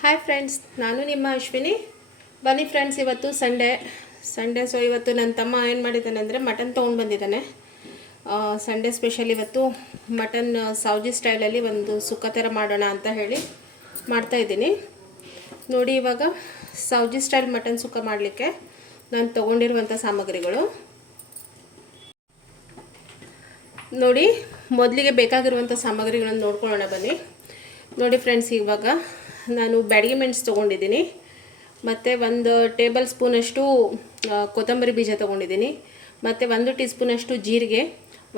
Hi friends, ನಾನು ನಿಮ್ಮ ಅಶ್ವಿನಿ. ಬನ್ನಿ ಫ್ರೆಂಡ್ಸ್, ಇವತ್ತು ಸಂಡೇ. ಸೊ ಇವತ್ತು ನನ್ನ ತಮ್ಮ ಏನು ಮಾಡಿದ್ದಾನೆ ಅಂದರೆ ಮಟನ್ ತೊಗೊಂಡು ಬಂದಿದ್ದಾನೆ. ಸಂಡೇ ಸ್ಪೆಷಲ್ ಇವತ್ತು ಮಟನ್ ಸೌಜಿ ಸ್ಟೈಲಲ್ಲಿ ಒಂದು ಸುಕ್ಕ ಥರ ಮಾಡೋಣ ಅಂತ ಹೇಳಿ ಮಾಡ್ತಾಯಿದ್ದೀನಿ. ನೋಡಿ, ಇವಾಗ ಸೌಜಿ ಸ್ಟೈಲ್ ಮಟನ್ ಸುಕ್ಕ ಮಾಡಲಿಕ್ಕೆ ನಾನು ತೊಗೊಂಡಿರುವಂಥ ಸಾಮಗ್ರಿಗಳು ನೋಡಿ. ಮೊದಲಿಗೆ ಬೇಕಾಗಿರುವಂಥ ಸಾಮಗ್ರಿಗಳನ್ನು ನೋಡ್ಕೊಳ್ಳೋಣ ಬನ್ನಿ. ನೋಡಿ ಫ್ರೆಂಡ್ಸ್, ಇವಾಗ ನಾನು ಬ್ಯಾಡಗಿ ಮೆಣಸು ತೊಗೊಂಡಿದ್ದೀನಿ, ಮತ್ತು 1 ಟೇಬಲ್ ಸ್ಪೂನಷ್ಟು ಕೊತ್ತಂಬರಿ ಬೀಜ ತೊಗೊಂಡಿದ್ದೀನಿ, ಮತ್ತು 1 ಟೀ ಸ್ಪೂನಷ್ಟು ಜೀರಿಗೆ,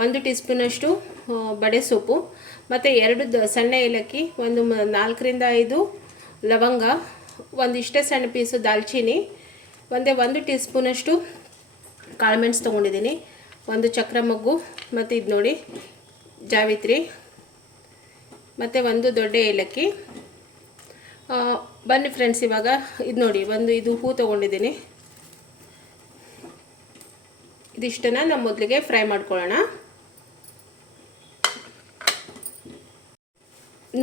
1 ಟೀ ಸ್ಪೂನಷ್ಟು ಬಡೆ ಸೊಪ್ಪು, ಮತ್ತು 2 ಸಣ್ಣ ಏಲಕ್ಕಿ, 4ರಿಂದ 5 ಲವಂಗ, ಒಂದಿಷ್ಟೇ ಸಣ್ಣ ಪೀಸು ದಾಲ್ಚಿನ್ನಿ, 1 ಟೀ ಸ್ಪೂನಷ್ಟು ಕಾಳುಮೆಣಸು ತೊಗೊಂಡಿದ್ದೀನಿ, 1 ಚಕ್ರ ಮೊಗ್ಗು, ಮತ್ತು ಇದು ನೋಡಿ ಜಾವಿತ್ರಿ, ಮತ್ತು 1 ದೊಡ್ಡ ಏಲಕ್ಕಿ. ಬನ್ನಿ ಫ್ರೆಂಡ್ಸ್, ಇವಾಗ ಇದು ನೋಡಿ, ಇದು ಹೂ ತೊಗೊಂಡಿದ್ದೀನಿ. ಇದಿಷ್ಟನ್ನು ನಾವು ಮೊದಲಿಗೆ ಫ್ರೈ ಮಾಡ್ಕೊಳ್ಳೋಣ.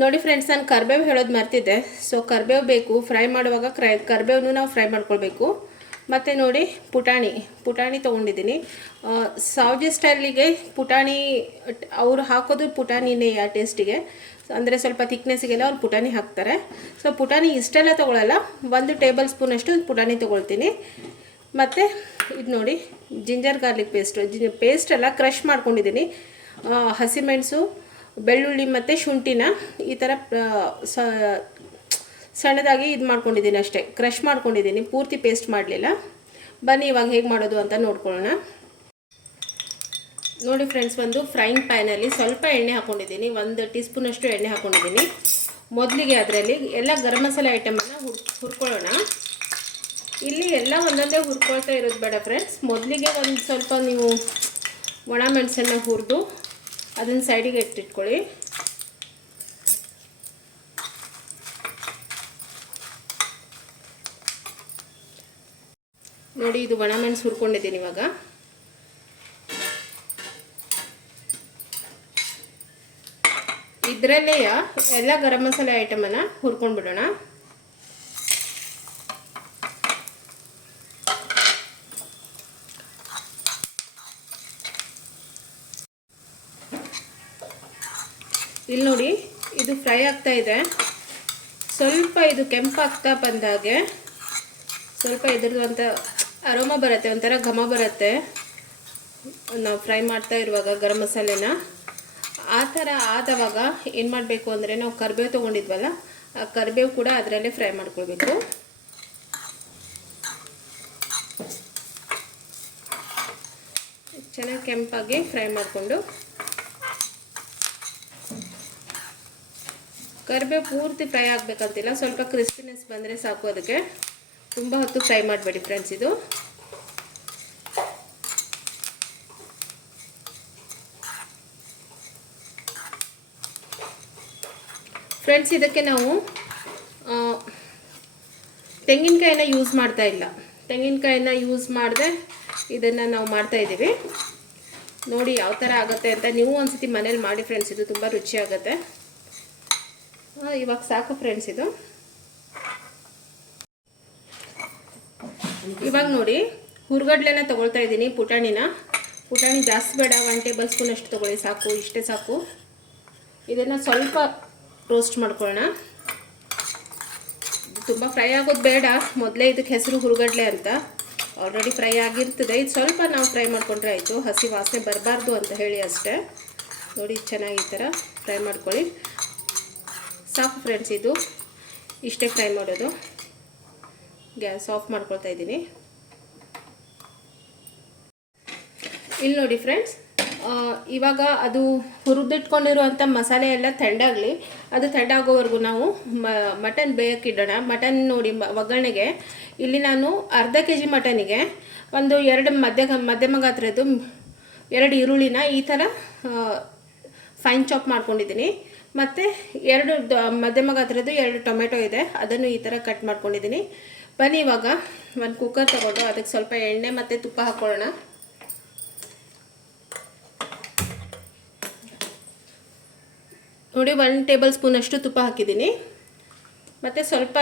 ನೋಡಿ ಫ್ರೆಂಡ್ಸ್, ನಾನು ಕರಿಬೇವು ಹೇಳೋದು ಮರ್ತಿದ್ದೆ. ಸೊ ಕರಿಬೇವು ಬೇಕು ಫ್ರೈ ಮಾಡುವಾಗ, ಕರಿಬೇವನ್ನು ನಾವು ಫ್ರೈ ಮಾಡ್ಕೊಳ್ಬೇಕು. ಮತ್ತು ನೋಡಿ, ಪುಟಾಣಿ ತೊಗೊಂಡಿದ್ದೀನಿ. ಸೌಜಿ ಸ್ಟೈಲಿಗೆ ಪುಟಾಣಿ ಅವ್ರು ಹಾಕೋದು ಪುಟಾಣಿನೇ ಆ ಟೇಸ್ಟಿಗೆ, ಅಂದರೆ ಸ್ವಲ್ಪ ಥಿಕ್ನೆಸ್ಸಿಗೆಲ್ಲ ಅವ್ರು ಪುಟಾಣಿ ಹಾಕ್ತಾರೆ. ಸೊ ಪುಟಾಣಿ ಇಷ್ಟೆಲ್ಲ ತೊಗೊಳ್ಳಲ್ಲ, 1 ಟೇಬಲ್ ಸ್ಪೂನಷ್ಟು ಪುಟಾಣಿ ತೊಗೊಳ್ತೀನಿ. ಮತ್ತು ಇದು ನೋಡಿ, ಜಿಂಜರ್ ಗಾರ್ಲಿಕ್ ಪೇಸ್ಟೆಲ್ಲ ಕ್ರಷ್ ಮಾಡ್ಕೊಂಡಿದ್ದೀನಿ. ಹಸಿಮೆಣಸು, ಬೆಳ್ಳುಳ್ಳಿ ಮತ್ತು ಶುಂಠಿನ ಈ ಥರ ಸಣ್ಣದಾಗಿ ಇದು ಮಾಡ್ಕೊಂಡಿದ್ದೀನಿ, ಅಷ್ಟೇ ಕ್ರಷ್ ಮಾಡ್ಕೊಂಡಿದ್ದೀನಿ, ಪೂರ್ತಿ ಪೇಸ್ಟ್ ಮಾಡಲಿಲ್ಲ. ಬನ್ನಿ ಇವಾಗ ಹೇಗೆ ಮಾಡೋದು ಅಂತ ನೋಡ್ಕೊಳ್ಳೋಣ. ನೋಡಿ ಫ್ರೆಂಡ್ಸ್, ಒಂದು ಫ್ರೈಯಿಂಗ್ ಪ್ಯಾನಲ್ಲಿ ಸ್ವಲ್ಪ ಎಣ್ಣೆ ಹಾಕ್ಕೊಂಡಿದ್ದೀನಿ, 1 ಟೀ ಸ್ಪೂನಷ್ಟು ಎಣ್ಣೆ ಹಾಕ್ಕೊಂಡಿದ್ದೀನಿ. ಮೊದಲಿಗೆ ಅದರಲ್ಲಿ ಎಲ್ಲ ಗರಂ ಮಸಾಲೆ ಐಟಮನ್ನು ಹುರ್ಕೊಳ್ಳೋಣ. ಇಲ್ಲಿ ಎಲ್ಲ ಒಂದೊಂದೇ ಹುರ್ಕೊಳ್ತಾ ಇರೋದು ಬೇಡ ಫ್ರೆಂಡ್ಸ್. ಮೊದಲಿಗೆ ಒಂದು ಸ್ವಲ್ಪ ನೀವು ಒಣ ಮೆಣಸನ್ನು ಹುರಿದು ಅದನ್ನು ಸೈಡಿಗೆ ಇಟ್ಟಿಟ್ಕೊಳ್ಳಿ. ನೋಡಿ, ಇದು ಒಣ ಮೆಣಸು ಹುರ್ಕೊಂಡಿದ್ದೀನಿ. ಇವಾಗ ಇದರಲ್ಲೇ ಎಲ್ಲ ಗರಂ ಮಸಾಲೆ ಐಟಮನ್ನು ಹುರ್ಕೊಂಡ್ಬಿಡೋಣ. ಇಲ್ಲಿ ನೋಡಿ, ಇದು ಫ್ರೈ ಆಗ್ತಾ ಇದೆ. ಸ್ವಲ್ಪ ಇದು ಕೆಂಪಾಗ್ತಾ ಬಂದಾಗೆ ಸ್ವಲ್ಪ ಇದ್ರದ್ದು ಅಂತ ಅರೋಮಾ ಬರುತ್ತೆ, ಒಂಥರ ಘಮ ಬರುತ್ತೆ ನಾವು ಫ್ರೈ ಮಾಡ್ತಾ ಇರುವಾಗ ಗರಂ ಮಸಾಲೆನ. ಆ ಥರ ಆದವಾಗ ಏನು ಮಾಡಬೇಕು ಅಂದರೆ, ನಾವು ಕರಿಬೇವು ತೊಗೊಂಡಿದ್ವಲ್ಲ, ಆ ಕರಿಬೇವು ಕೂಡ ಅದರಲ್ಲೇ ಫ್ರೈ ಮಾಡ್ಕೊಳ್ಬೇಕು. ಚೆನ್ನಾಗಿ ಕೆಂಪಾಗಿ ಫ್ರೈ ಮಾಡಿಕೊಂಡು, ಕರಿಬೇವು ಪೂರ್ತಿ ಫ್ರೈ ಆಗಬೇಕಂತಿಲ್ಲ, ಸ್ವಲ್ಪ ಕ್ರಿಸ್ಪಿನೆಸ್ ಬಂದರೆ ಸಾಕು. ಅದಕ್ಕೆ ತುಂಬ ಹೊತ್ತು ಫ್ರೈ ಮಾಡಬೇಡಿ ಫ್ರೆಂಡ್ಸ್. ಇದು ಫ್ರೆಂಡ್ಸ್, ಇದಕ್ಕೆ ನಾವು ತೆಂಗಿನಕಾಯಿನ ಯೂಸ್ ಮಾಡ್ತಾ ಇಲ್ಲ. ತೆಂಗಿನಕಾಯಿನ ಯೂಸ್ ಮಾಡದೆ ಇದನ್ನು ನಾವು ಮಾಡ್ತಾಯಿದ್ದೀವಿ. ನೋಡಿ ಯಾವ ಥರ ಆಗುತ್ತೆ ಅಂತ ನೀವು ಒಂದ್ಸತಿ ಮನೇಲಿ ಮಾಡಿ ಫ್ರೆಂಡ್ಸ್, ಇದು ತುಂಬ ರುಚಿ ಆಗುತ್ತೆ. ಇವಾಗ ಸಾಕು ಫ್ರೆಂಡ್ಸ್. ಇದು ಇವಾಗ ನೋಡಿ, ಹುರ್ಗಡ್ಲೆನ ತೊಗೊಳ್ತಾ ಇದ್ದೀನಿ, ಪುಟಾಣಿ ಜಾಸ್ತಿ ಬೇಡ, 1 ಟೇಬಲ್ ಸ್ಪೂನ್ ಅಷ್ಟು ತೊಗೊಳ್ಳಿ, ಸಾಕು, ಇಷ್ಟೇ ಸಾಕು. ಇದನ್ನು ಸ್ವಲ್ಪ ರೋಸ್ಟ್ ಮಾಡ್ಕೊಳ್ಳೋಣ. ತುಂಬ ಫ್ರೈ ಆಗೋದು ಬೇಡ, ಮೊದಲೇ ಇದಕ್ಕೆ ಹೆಸರು ಹುರ್ಗಡ್ಲೆ ಅಂತ, ಆಲ್ರೆಡಿ ಫ್ರೈ ಆಗಿರ್ತದೆ. ಇದು ಸ್ವಲ್ಪ ನಾವು ಫ್ರೈ ಮಾಡ್ಕೊಂಡ್ರೆ ಆಯಿತು, ಹಸಿ ವಾಸನೆ ಬರಬಾರ್ದು ಅಂತ ಹೇಳಿ ಅಷ್ಟೇ. ನೋಡಿ, ಚೆನ್ನಾಗಿ ಈ ಥರ ಫ್ರೈ ಮಾಡ್ಕೊಳ್ಳಿ, ಸಾಕು ಫ್ರೆಂಡ್ಸ್. ಇದು ಇಷ್ಟೇ ಫ್ರೈ ಮಾಡೋದು. ಗ್ಯಾಸ್ ಆಫ್ ಮಾಡ್ಕೊಳ್ತಾ ಇದ್ದೀನಿ. ಇಲ್ಲಿ ನೋಡಿ ಫ್ರೆಂಡ್ಸ್, ಇವಾಗ ಅದು ಹುರಿದಿಟ್ಕೊಂಡಿರುವಂಥ ಮಸಾಲೆ ಎಲ್ಲ ಥಂಡಾಗಲಿ. ಅದು ಥಂಡಾಗೋವರೆಗೂ ನಾವು ಮಟನ್ ಬೇಯಕ್ಕಿಡೋಣ. ಮಟನ್ ನೋಡಿ, ಒಗ್ಗರಣೆಗೆ ಇಲ್ಲಿ ನಾನು ಅರ್ಧ kg ಮಟನಿಗೆ 2 ಮಧ್ಯಮ ಗಾತ್ರದ್ದು 2 ಈರುಳ್ಳಿನ ಈ ಥರ ಫೈನ್ ಚಾಪ್ ಮಾಡ್ಕೊಂಡಿದ್ದೀನಿ. ಮತ್ತು 2 ಮಧ್ಯಮ ಗಾತ್ರದ್ದು 2 ಟೊಮೆಟೊ ಇದೆ, ಅದನ್ನು ಈ ಥರ ಕಟ್ ಮಾಡ್ಕೊಂಡಿದ್ದೀನಿ. ಬನ್ನಿ ಇವಾಗ ಒಂದು ಕುಕ್ಕರ್ ತಗೊಂಡು ಅದಕ್ಕೆ ಸ್ವಲ್ಪ ಎಣ್ಣೆ ಮತ್ತು ತುಪ್ಪ ಹಾಕ್ಕೊಳ್ಳೋಣ. ನೋಡಿ, 1 ಟೇಬಲ್ ಸ್ಪೂನಷ್ಟು ತುಪ್ಪ ಹಾಕಿದ್ದೀನಿ. ಮತ್ತು ಸ್ವಲ್ಪ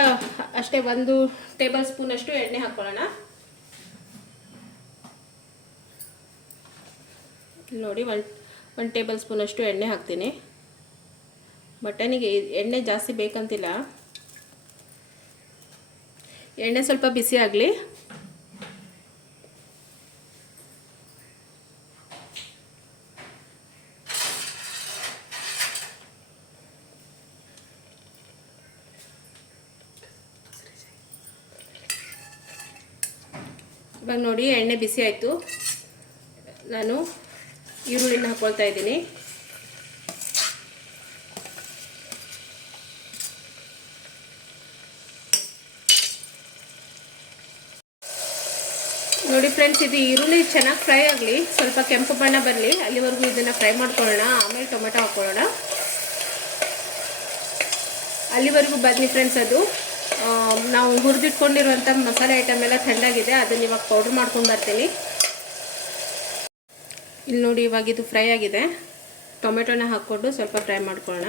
ಅಷ್ಟೇ 1 ಟೇಬಲ್ ಸ್ಪೂನಷ್ಟು ಎಣ್ಣೆ ಹಾಕ್ಕೊಳ್ಳೋಣ. ನೋಡಿ 1 ಟೇಬಲ್ ಸ್ಪೂನಷ್ಟು ಎಣ್ಣೆ ಹಾಕ್ತೀನಿ. ಮಟನಿಗೆ ಎಣ್ಣೆ ಜಾಸ್ತಿ ಬೇಕಂತಿಲ್ಲ, ಎಣ್ಣೆ ಸ್ವಲ್ಪ ಬಿಸಿ ಆಗಲಿ. ಇವಾಗ ನೋಡಿ ಎಣ್ಣೆ ಬಿಸಿ ಆಯಿತು. ನಾನು ಈರುಳ್ಳಿನ ಹಾಕ್ಕೊಳ್ತಾ ಇದ್ದೀನಿ. ನೋಡಿ ಫ್ರೆಂಡ್ಸ್, ಇದು ಈರುಳ್ಳಿ ಚೆನ್ನಾಗಿ ಫ್ರೈ ಆಗಲಿ, ಸ್ವಲ್ಪ ಕೆಂಪು ಬಣ್ಣ ಬರಲಿ, ಅಲ್ಲಿವರೆಗೂ ಇದನ್ನು ಫ್ರೈ ಮಾಡ್ಕೊಳ್ಳೋಣ. ಆಮೇಲೆ ಟೊಮೆಟೊ ಹಾಕ್ಕೊಳ್ಳೋಣ. ಅಲ್ಲಿವರೆಗೂ ಬನ್ನಿ ಫ್ರೆಂಡ್ಸ್. ಅದು ನಾವು ಹುರಿದಿಟ್ಕೊಂಡಿರುವಂಥ ಮಸಾಲೆ ಐಟಮ್ ಎಲ್ಲ ಥಂಡಾಗಿದೆ, ಅದನ್ನು ಇವಾಗ ಪೌಡ್ರ್ ಮಾಡ್ಕೊಂಡು ಬರ್ತೀನಿ. ಇಲ್ಲಿ ನೋಡಿ, ಇವಾಗ ಇದು ಫ್ರೈ ಆಗಿದೆ. ಟೊಮೆಟೊನ ಹಾಕ್ಕೊಂಡು ಸ್ವಲ್ಪ ಫ್ರೈ ಮಾಡ್ಕೊಳ್ಳೋಣ.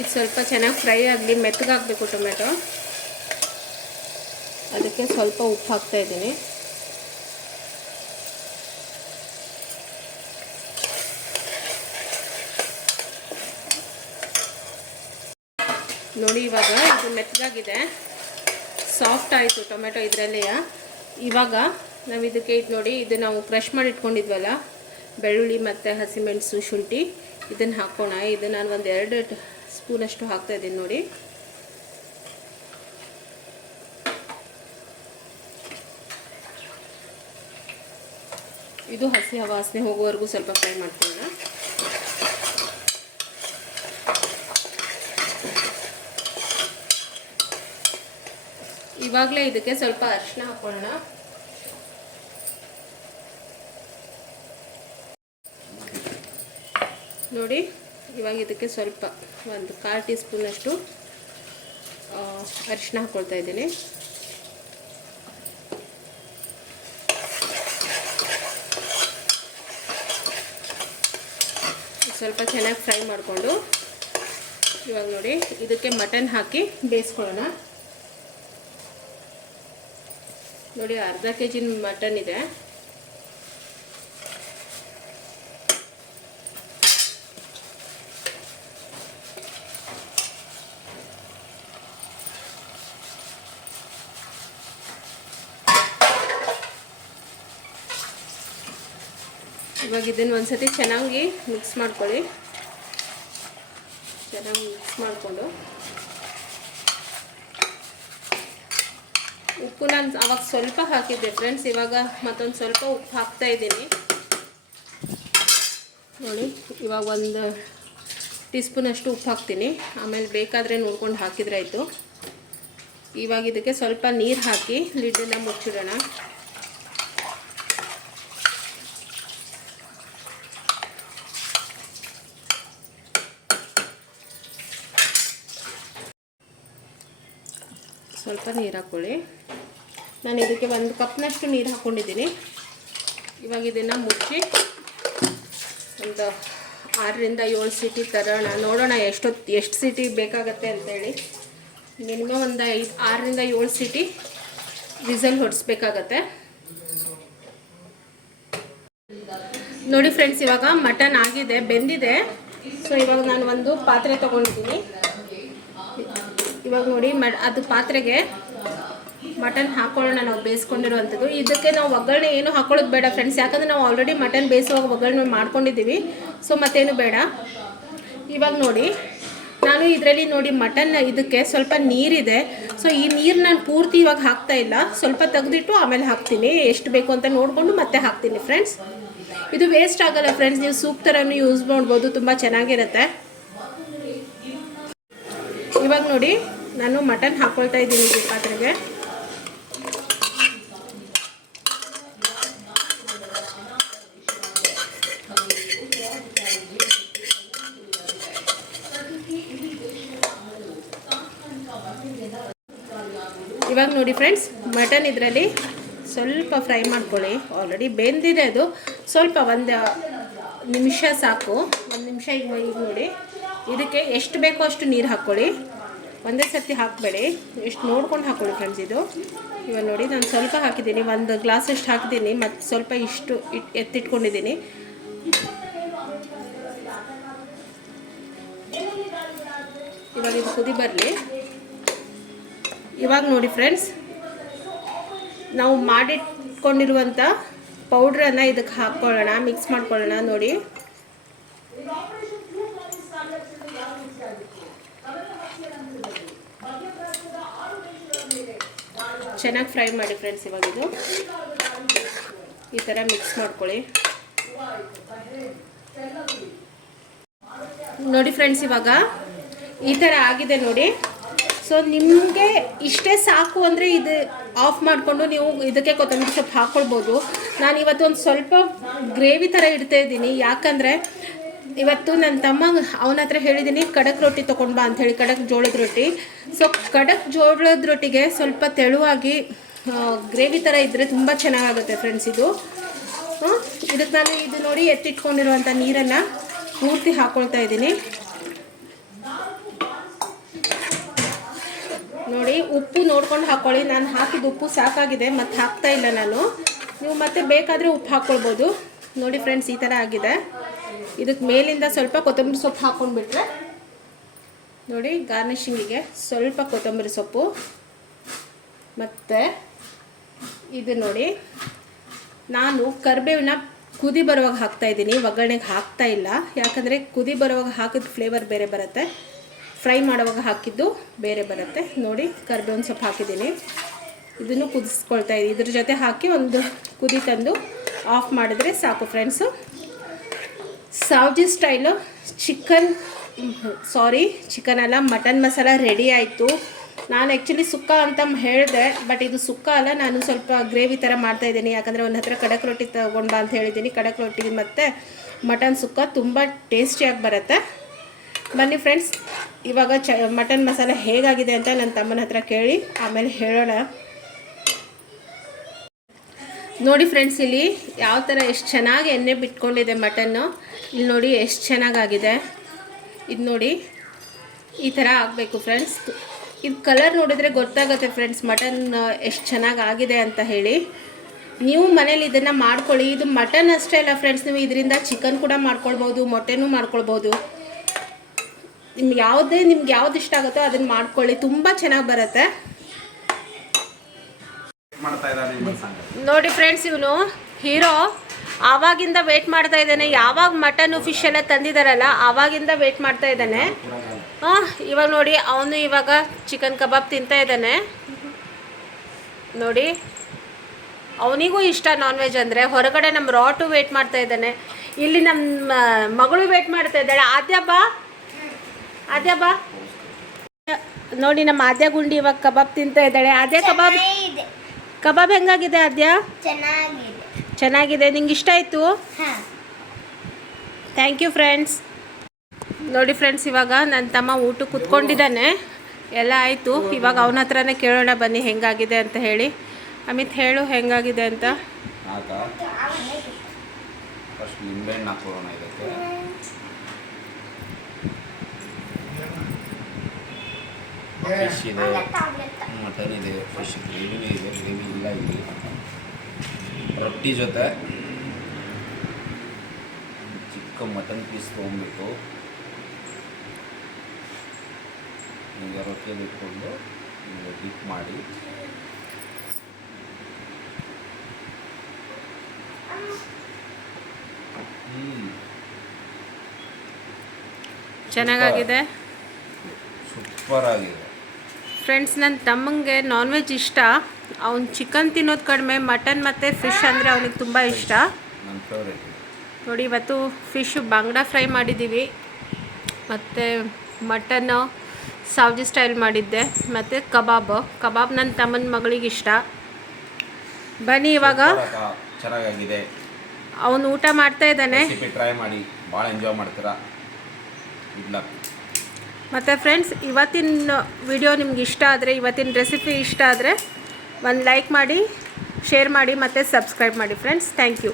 ಇದು ಸ್ವಲ್ಪ ಚೆನ್ನಾಗಿ ಫ್ರೈ ಆಗಲಿ, ಮೆತ್ತಗಾಗಬೇಕು ಟೊಮೆಟೊ. ಅದಕ್ಕೆ ಸ್ವಲ್ಪ ಉಪ್ಪು ಹಾಕ್ತಾ ಇದ್ದೀನಿ. ನೋಡಿ ಇವಾಗ ಇದು ಮೆತ್ತಗಾಗಿದೆ, ಸಾಫ್ಟ್ ಆಯಿತು ಟೊಮೆಟೊ ಇದರಲ್ಲೇ. ಇವಾಗ ನಾವು ಇದಕ್ಕೆ ಇದು ನೋಡಿ, ಇದು ನಾವು ಕ್ರಷ್ ಮಾಡಿ ಇಟ್ಕೊಂಡಿದ್ವಲ್ಲ ಬೆಳ್ಳುಳ್ಳಿ ಮತ್ತು ಹಸಿಮೆಣಸು, ಶುಂಠಿ, ಇದನ್ನು ಹಾಕೋಣ. ಇದು ನಾನು ಒಂದು 2 ಸ್ಪೂನಷ್ಟು ಹಾಕ್ತಾ ಇದ್ದೀನಿ ನೋಡಿ. ಇದು ಹಸಿ ವಾಸನೆ ಹೋಗುವವರೆಗೂ ಸ್ವಲ್ಪ ಫ್ರೈ ಮಾಡ್ಕೊಳ್ಳೋಣ. ಇವಾಗಲೇ ಇದಕ್ಕೆ ಸ್ವಲ್ಪ ಅರಿಶಿನ ಹಾಕೊಳ್ಳೋಣ. ನೋಡಿ ಇವಾಗ ಇದಕ್ಕೆ ಸ್ವಲ್ಪ 1/4 ಟೀ ಸ್ಪೂನಷ್ಟು ಅರಿಶಿನ ಹಾಕ್ಕೊಳ್ತಾ ಇದ್ದೀನಿ. ಸ್ವಲ್ಪ ಚೆನ್ನಾಗಿ ಫ್ರೈ ಮಾಡಿಕೊಂಡು ಇವಾಗ ನೋಡಿ ಇದಕ್ಕೆ ಮಟನ್ ಹಾಕಿ ಬೇಯಿಸ್ಕೊಳ್ಳೋಣ. ನೋಡಿ ಅರ್ಧ kg ಮಟನ್ ಇದೆ. ಇವಾಗ ಇದನ್ನು ಒಂದ್ಸತಿ ಚೆನ್ನಾಗಿ ಮಿಕ್ಸ್ ಮಾಡ್ಕೊಳ್ಳಿ. ಚೆನ್ನಾಗಿ ಮಿಕ್ಸ್ ಮಾಡಿಕೊಂಡು ಉಪ್ಪು ನಾನು ಅವಾಗ ಸ್ವಲ್ಪ ಹಾಕಿದ್ದೆ ಫ್ರೆಂಡ್ಸ್, ಇವಾಗ ಮತ್ತೊಂದು ಸ್ವಲ್ಪ ಉಪ್ಪು ಹಾಕ್ತಾ ಇದ್ದೀನಿ. ನೋಡಿ ಇವಾಗ 1 ಟೀ ಸ್ಪೂನಷ್ಟು ಉಪ್ಪು ಹಾಕ್ತೀನಿ. ಆಮೇಲೆ ಬೇಕಾದರೆ ನೋಡ್ಕೊಂಡು ಹಾಕಿದ್ರೆ ಆಯಿತು. ಇವಾಗ ಇದಕ್ಕೆ ಸ್ವಲ್ಪ ನೀರು ಹಾಕಿ ಲಿಡ್ಡನ್ನು ಮುಚ್ಚಿಡೋಣ. ಸ್ವಲ್ಪ ನೀರು ಹಾಕ್ಕೊಳ್ಳಿ. ನಾನು ಇದಕ್ಕೆ 1 ಕಪ್ನಷ್ಟು ನೀರು ಹಾಕ್ಕೊಂಡಿದ್ದೀನಿ. ಇವಾಗ ಇದನ್ನು ಮುಚ್ಚಿ ಒಂದು 6ರಿಂದ 7 ಸೀಟಿ ತರೋಣ. ನೋಡೋಣ ಎಷ್ಟು ಸೀಟಿ ಬೇಕಾಗತ್ತೆ ಅಂತೇಳಿ. ಮಿನಿಮಮ್ ಒಂದು 6ರಿಂದ 7 ಸೀಟಿ ವಿಸಲ್ ಹೊಡಿಸ್ಬೇಕಾಗತ್ತೆ. ನೋಡಿ ಫ್ರೆಂಡ್ಸ್, ಇವಾಗ ಮಟನ್ ಆಗಿದೆ, ಬೆಂದಿದೆ. ಸೊ ಇವಾಗ ನಾನು ಒಂದು ಪಾತ್ರೆ ತೊಗೊಂಡಿದ್ದೀನಿ. ಇವಾಗ ನೋಡಿ ಅದು ಪಾತ್ರೆಗೆ ಮಟನ್ ಹಾಕ್ಕೊಳ್ಳೋಣ, ನಾವು ಬೇಯಿಸ್ಕೊಂಡಿರುವಂಥದ್ದು. ಇದಕ್ಕೆ ನಾವು ಒಗ್ಗರಣೆ ಏನು ಹಾಕೊಳ್ಳೋದು ಬೇಡ ಫ್ರೆಂಡ್ಸ್, ಯಾಕಂದರೆ ನಾವು ಆಲ್ರೆಡಿ ಮಟನ್ ಬೇಯಿಸುವಾಗ ಒಗ್ಗರಣೆ ಮಾಡ್ಕೊಂಡಿದ್ದೀವಿ. ಸೊ ಮತ್ತೇನು ಬೇಡ. ಇವಾಗ ನೋಡಿ ನಾನು ಇದರಲ್ಲಿ ನೋಡಿ ಮಟನ್ ಇದಕ್ಕೆ ಸ್ವಲ್ಪ ನೀರಿದೆ. ಸೊ ಈ ನೀರು ನಾನು ಪೂರ್ತಿ ಇವಾಗ ಹಾಕ್ತಾ ಇಲ್ಲ, ಸ್ವಲ್ಪ ತೆಗೆದಿಟ್ಟು ಆಮೇಲೆ ಹಾಕ್ತೀನಿ. ಎಷ್ಟು ಬೇಕು ಅಂತ ನೋಡಿಕೊಂಡು ಮತ್ತೆ ಹಾಕ್ತೀನಿ ಫ್ರೆಂಡ್ಸ್. ಇದು ವೇಸ್ಟ್ ಆಗಲ್ಲ ಫ್ರೆಂಡ್ಸ್, ನೀವು ಸೂಪ್ ಥರನೂ ಯೂಸ್ ಮಾಡ್ಬೋದು, ತುಂಬ ಚೆನ್ನಾಗಿರುತ್ತೆ. ಇವಾಗ ನೋಡಿ ನಾನು ಮಟನ್ ಹಾಕ್ಕೊಳ್ತಾ ಇದ್ದೀನಿ ಈ ಪಾತ್ರೆಗೆ. ಇವಾಗ ನೋಡಿ ಫ್ರೆಂಡ್ಸ್, ಮಟನ್ ಇದರಲ್ಲಿ ಸ್ವಲ್ಪ ಫ್ರೈ ಮಾಡ್ಕೊಳ್ಳಿ. ಆಲ್ರೆಡಿ ಬೆಂದಿದೆ ಅದು. ಸ್ವಲ್ಪ ಒಂದು ನಿಮಿಷ ಸಾಕು. ಒಂದು ನಿಮಿಷ. ಈಗ ನೋಡಿ, ಇದಕ್ಕೆ ಎಷ್ಟು ಬೇಕೋ ಅಷ್ಟು ನೀರು ಹಾಕ್ಕೊಳ್ಳಿ. ಒಂದೇ ಸರ್ತಿ ಹಾಕಬೇಡಿ, ಎಷ್ಟು ನೋಡ್ಕೊಂಡು ಹಾಕ್ಕೊಳ್ಳಿ ಫ್ರೆಂಡ್ಸ್. ಇದು ಇವಾಗ ನೋಡಿ, ನಾನು ಸ್ವಲ್ಪ ಹಾಕಿದ್ದೀನಿ, ಒಂದು ಗ್ಲಾಸಷ್ಟು ಹಾಕಿದ್ದೀನಿ, ಮತ್ತು ಸ್ವಲ್ಪ ಇಷ್ಟು ಎತ್ತಿಟ್ಕೊಂಡಿದ್ದೀನಿ. ಇವಾಗ ಇದು ಕುದಿ ಬರಲಿ. ಇವಾಗ ನೋಡಿ ಫ್ರೆಂಡ್ಸ್, ನಾವು ಮಾಡಿಟ್ಕೊಂಡಿರುವಂಥ ಪೌಡ್ರನ್ನು ಇದಕ್ಕೆ ಹಾಕ್ಕೊಳ್ಳೋಣ, ಮಿಕ್ಸ್ ಮಾಡ್ಕೊಳ್ಳೋಣ. ನೋಡಿ, ಚೆನ್ನಾಗಿ ಫ್ರೈ ಮಾಡಿ ಫ್ರೆಂಡ್ಸ್. ಇವಾಗ ಇದು ಈ ಥರ ಮಿಕ್ಸ್ ಮಾಡ್ಕೊಳ್ಳಿ. ನೋಡಿ ಫ್ರೆಂಡ್ಸ್, ಇವಾಗ ಈ ಥರ ಆಗಿದೆ ನೋಡಿ. ಸೊ ನಿಮಗೆ ಇಷ್ಟೇ ಸಾಕು ಅಂದರೆ ಇದು ಆಫ್ ಮಾಡಿಕೊಂಡು ನೀವು ಇದಕ್ಕೆ ಕೊತ್ತಂಬರಿ ಸೊಪ್ಪು ಹಾಕ್ಕೊಳ್ಬೋದು. ನಾನು ಇವತ್ತು ಒಂದು ಸ್ವಲ್ಪ ಗ್ರೇವಿ ಥರ ಇಡ್ತಾ ಇದ್ದೀನಿ. ಯಾಕಂದರೆ ಇವತ್ತು ನನ್ನ ತಮ್ಮ ಅವನ ಹತ್ರ ಹೇಳಿದ್ದೀನಿ ಕಡಕ್ ರೊಟ್ಟಿ ತೊಗೊಂಡು ಬಾ ಅಂಥೇಳಿ, ಕಡಕ್ ಜೋಳದ ರೊಟ್ಟಿ. ಸೊ ಕಡಕ್ ಜೋಳದ ರೊಟ್ಟಿಗೆ ಸ್ವಲ್ಪ ತೆಳುವಾಗಿ ಗ್ರೇವಿ ಥರ ಇದ್ದರೆ ತುಂಬ ಚೆನ್ನಾಗಾಗುತ್ತೆ ಫ್ರೆಂಡ್ಸ್. ಇದು ಇದಕ್ಕೆ ನಾನು ಇದು ನೋಡಿ ಎತ್ತಿಟ್ಕೊಂಡಿರುವಂಥ ನೀರನ್ನು ಪೂರ್ತಿ ಹಾಕ್ಕೊಳ್ತಾ ಇದ್ದೀನಿ. ನೋಡಿ, ಉಪ್ಪು ನೋಡ್ಕೊಂಡು ಹಾಕ್ಕೊಳ್ಳಿ. ನಾನು ಹಾಕಿದ ಉಪ್ಪು ಸಾಕಾಗಿದೆ, ಮತ್ತು ಹಾಕ್ತಾ ಇಲ್ಲ ನಾನು. ನೀವು ಮತ್ತೆ ಬೇಕಾದರೆ ಉಪ್ಪು ಹಾಕ್ಕೊಳ್ಬೋದು. ನೋಡಿ ಫ್ರೆಂಡ್ಸ್, ಈ ಥರ ಆಗಿದೆ. ಇದಕ್ಕೆ ಮೇಲಿಂದ ಸ್ವಲ್ಪ ಕೊತ್ತಂಬರಿ ಸೊಪ್ಪು ಹಾಕ್ಕೊಂಡ್ಬಿಟ್ರೆ ನೋಡಿ, ಗಾರ್ನಿಷಿಂಗಿಗೆ ಸ್ವಲ್ಪ ಕೊತ್ತಂಬರಿ ಸೊಪ್ಪು. ಮತ್ತು ಇದು ನೋಡಿ, ನಾನು ಕರಿಬೇವನ್ನ ಕುದಿ ಬರುವಾಗ ಹಾಕ್ತಾಯಿದ್ದೀನಿ, ಒಗ್ಗರಣೆಗೆ ಹಾಕ್ತಾ ಇಲ್ಲ. ಯಾಕಂದರೆ ಕುದಿ ಬರುವಾಗ ಹಾಕಿದ ಫ್ಲೇವರ್ ಬೇರೆ ಬರುತ್ತೆ, ಫ್ರೈ ಮಾಡುವಾಗ ಹಾಕಿದ್ದು ಬೇರೆ ಬರುತ್ತೆ. ನೋಡಿ, ಕರಿಬೇವಿನ ಸೊಪ್ಪು ಹಾಕಿದ್ದೀನಿ. ಇದನ್ನು ಕುದಿಸ್ಕೊಳ್ತಾ ಇದ್ದೀನಿ. ಇದ್ರ ಜೊತೆ ಹಾಕಿ ಒಂದು ಕುದಿ ತಂದು ಆಫ್ ಮಾಡಿದ್ರೆ ಸಾಕು ಫ್ರೆಂಡ್ಸು. ಸಾವ್ಜಿ ಸ್ಟೈಲು ಚಿಕನ್ ಅಲ್ಲ, ಮಟನ್ ಮಸಾಲ ರೆಡಿ ಆಯಿತು. ನಾನು ಆ್ಯಕ್ಚುಲಿ ಸುಕ್ಕ ಅಂತ ಹೇಳಿದೆ, ಬಟ್ ಇದು ಸುಕ್ಕ ಅಲ್ಲ. ನಾನು ಸ್ವಲ್ಪ ಗ್ರೇವಿ ಥರ ಮಾಡ್ತಾಯಿದ್ದೀನಿ. ಯಾಕಂದರೆ ಒಂದು ಹತ್ರ ಕಡಕ್ ರೊಟ್ಟಿ ತೊಗೊಂಡು ಬಾ ಅಂತ ಹೇಳಿದ್ದೀನಿ. ಕಡಕ್ ರೊಟ್ಟಿ ಮತ್ತು ಮಟನ್ ಸುಕ್ಕ ತುಂಬ ಟೇಸ್ಟಿಯಾಗಿ ಬರುತ್ತೆ. ಬನ್ನಿ ಫ್ರೆಂಡ್ಸ್, ಇವಾಗ ಮಟನ್ ಮಸಾಲೆ ಹೇಗಾಗಿದೆ ಅಂತ ನನ್ನ ತಮ್ಮನ ಹತ್ರ ಕೇಳಿ ಆಮೇಲೆ ಹೇಳೋಣ. ನೋಡಿ ಫ್ರೆಂಡ್ಸ್, ಇಲ್ಲಿ ಯಾವ ಥರ ಎಷ್ಟು ಚೆನ್ನಾಗಿ ಎಣ್ಣೆ ಬಿಟ್ಕೊಂಡಿದೆ ಮಟನ್ನು. ಇಲ್ಲಿ ನೋಡಿ ಎಷ್ಟು ಚೆನ್ನಾಗಾಗಿದೆ. ಇದು ನೋಡಿ, ಈ ಥರ ಆಗಬೇಕು ಫ್ರೆಂಡ್ಸ್. ಇದು ಕಲರ್ ನೋಡಿದರೆ ಗೊತ್ತಾಗುತ್ತೆ ಫ್ರೆಂಡ್ಸ್ ಮಟನ್ ಎಷ್ಟು ಚೆನ್ನಾಗಾಗಿದೆ ಅಂತ ಹೇಳಿ. ನೀವು ಮನೇಲಿ ಇದನ್ನು ಮಾಡ್ಕೊಳ್ಳಿ. ಇದು ಮಟನ್ ಅಷ್ಟೇ ಅಲ್ಲ ಫ್ರೆಂಡ್ಸ್, ನೀವು ಇದರಿಂದ ಚಿಕನ್ ಕೂಡ ಮಾಡ್ಕೊಳ್ಬೋದು, ಮೊಟ್ಟೆನೂ ಮಾಡ್ಕೊಳ್ಬೋದು. ನಿಮ್ಗೆ ಯಾವ್ದು ಇಷ್ಟ ಆಗುತ್ತೋ ಅದನ್ನು ಮಾಡ್ಕೊಳ್ಳಿ, ತುಂಬ ಚೆನ್ನಾಗಿ ಬರುತ್ತೆ. ನೋಡಿ ಫ್ರೆಂಡ್ಸ್, ಇವನು ಹೀರೋ ಆವಾಗಿಂದ ವೇಟ್ ಮಾಡ್ತಾ ಇದ್ದಾನೆ. ಯಾವಾಗ ಮಟನ್ ಫಿಶ್ ಎಲ್ಲ ತಂದಿದ್ದಾರಲ್ಲ ಆವಾಗಿಂದ ವೇಟ್ ಮಾಡ್ತಾ ಇದ್ದಾನೆ. ಇವಾಗ ನೋಡಿ, ಅವನು ಇವಾಗ ಚಿಕನ್ ಕಬಾಬ್ ತಿಂತಾ ಇದ್ದಾನೆ. ನೋಡಿ, ಅವನಿಗೂ ಇಷ್ಟ ನಾನ್ ವೆಜ್ ಅಂದರೆ. ಹೊರಗಡೆ ನಮ್ಮ ರಾಟು ವೇಟ್ ಮಾಡ್ತಾ ಇದ್ದಾನೆ. ಇಲ್ಲಿ ನಮ್ಮ ಮಗಳು ವೇಟ್ ಮಾಡ್ತಾ ಇದ್ದಾಳೆ. ಆದ್ಯ ಬಾ. ನೋಡಿ, ನಮ್ಮ ಆದ್ಯ ಗುಂಡಿ ಇವಾಗ ಕಬಾಬ್ ತಿಂತಾ ಇದ್ದಾಳೆ. ಆದ್ಯ ಕಬಾಬ್ ಹೆಂಗಾಗಿದೆ ಆದ್ಯ? ಚೆನ್ನಾಗಿದೆ. ನಿಂಗೆ ಇಷ್ಟ ಆಯಿತು? Thank you friends. ನೋಡಿ ಫ್ರೆಂಡ್ಸ್, ಇವಾಗ ನನ್ನ ತಮ್ಮ ಊಟಕ್ಕೆ ಕೂತ್ಕೊಂಡಿದ್ದಾನೆ. ಎಲ್ಲ ಆಯಿತು. ಇವಾಗ ಅವನ ಹತ್ರನೇ ಕೇಳೋಣ ಬನ್ನಿ ಹೆಂಗಾಗಿದೆ ಅಂತ ಹೇಳಿ. ಅಮಿತ್, ಹೇಳು ಹೆಂಗಾಗಿದೆ ಅಂತ. ಫಸ್ಟ್ ನಿಂಬೆಹಣ್ಣು ಹಾಕೊಳ್ಳೋಣ ಇದಕ್ಕೆ. ಫಿಶ್ ಇದೆ, ಮಟನ್ ಇದೆ, ಫಿಶ್ ಗ್ರೇವಿನೂ ಇದೆ, ಗ್ರೇವಿ ಇಲ್ಲ ಇಲ್ಲಿ. ರೊಟ್ಟಿ ಜೊತೆ ಚಿಕ್ಕ ಮಟನ್ ಪೀಸ್ ತೊಗೊಂಡ್ಬಿಟ್ಟು ಈಗ ರೊಟ್ಟಿಯಲ್ಲಿ ಇಟ್ಕೊಂಡು ಡಿಪ್ ಮಾಡಿ ಚೆನ್ನಾಗಾಗಿದೆ, ಸೂಪರ್ ಆಗಿದೆ ಫ್ರೆಂಡ್ಸ್. ನನ್ನ ತಮ್ಮಂಗೆ ನಾನ್ ವೆಜ್ ಇಷ್ಟ. ಅವ್ನು ಚಿಕನ್ ತಿನ್ನೋದು ಕಡಿಮೆ, ಮಟನ್ ಮತ್ತು ಫಿಶ್ ಅಂದರೆ ಅವನಿಗೆ ತುಂಬ ಇಷ್ಟ. ನನ್ನ ಫೇವ್ರೇಟ್. ನೋಡಿ, ಇವತ್ತು ಫಿಶು ಬಾಂಗ್ಡ ಫ್ರೈ ಮಾಡಿದ್ದೀವಿ, ಮತ್ತು ಮಟನ್ನು ಸಾವ್ಜಿ ಸ್ಟೈಲ್ ಮಾಡಿದ್ದೆ, ಮತ್ತು ಕಬಾಬ್ ನನ್ನ ತಮ್ಮನ ಮಗಳಿಗೆ ಇಷ್ಟ. ಬನ್ನಿ ಇವಾಗ ಚೆನ್ನಾಗಿದೆ. ಅವನು ಊಟ ಮಾಡ್ತಾ ಇದ್ದಾನೆ. ಟ್ರೈ ಮಾಡಿ, ಭಾಳ ಎಂಜಾಯ್ ಮಾಡ್ತೀರಾ. ಮತ್ತು ಫ್ರೆಂಡ್ಸ್, ಇವತ್ತಿನ ವಿಡಿಯೋ ನಿಮ್ಗೆ ಇಷ್ಟ ಆದರೆ, ಇವತ್ತಿನ ರೆಸಿಪಿ ಇಷ್ಟ ಆದರೆ ಒಂದು ಲೈಕ್ ಮಾಡಿ, ಶೇರ್ ಮಾಡಿ ಮತ್ತು ಸಬ್ಸ್ಕ್ರೈಬ್ ಮಾಡಿ ಫ್ರೆಂಡ್ಸ್. Thank you.